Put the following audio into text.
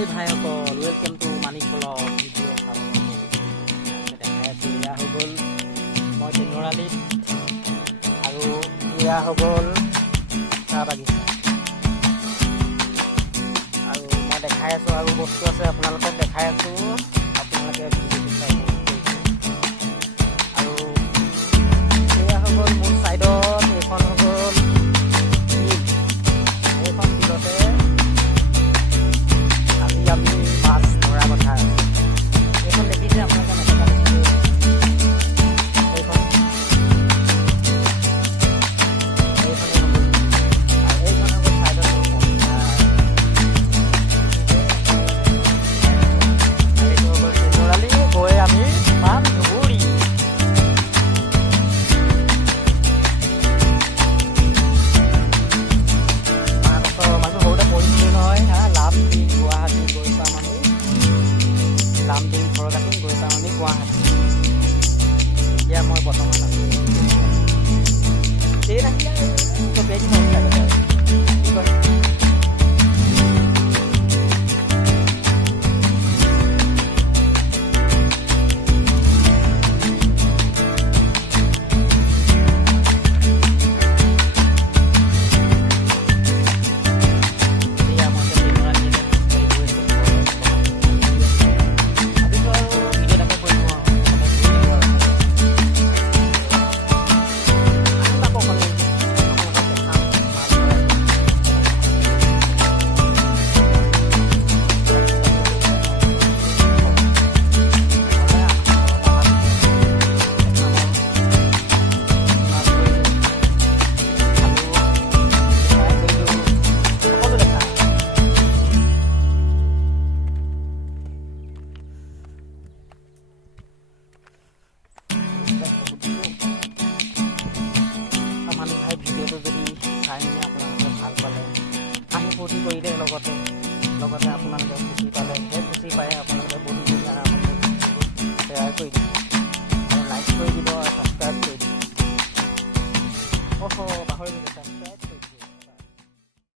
Hey ভাইসকল, welcome to Manik Vlog video চাওঁ। দেখাই আছোঁ এয়া হৈ গ'ল মই তিনিআলিত আৰু এয়া হৈ গ'ল চাহ বাগিচা আৰু মই দেখাই আছোঁ আৰু বস্তু আছে আপোনালোকক দেখাই আছোঁ আপোনালোকে ভিডিঅ'টো চাই আৰু এয়া হৈ গ'ল মোৰ ছাইডত এইখন হৈ গ'ল এইখন বিলতে আমি মাছ ধৰা কথা এইখন দেখিছে আপোনালোকে নথকা এইখন গৈ আমি মান ধুবুৰী মানুহ সৰুতে পঢ়িছিলোঁ নহয় লাভ গুৱাহাটী গৈ পাম আমি লামডিং ফৰকাটিং গৈ পাম আমি গুৱাহাটী এতিয়া মই বৰ্তমান আছোঁ ট্ৰেইন আহিলে চবেই দিন লাগে কি কয় ভিডিঅ'টো যদি চাই মেলি আপোনালোকে ভাল পালে আহি ফূৰ্তি কৰিলে লগতে আপোনালোকে খুচি পালে সেই খুচি পাই আপোনালোকে বহুত শ্বেয়াৰ কৰি দিব আৰু লাইক কৰি দিব আৰু ছাবস্ক্ৰাইব কৰি দিব পাহৰি দিব ছাবস্ক্ৰাইব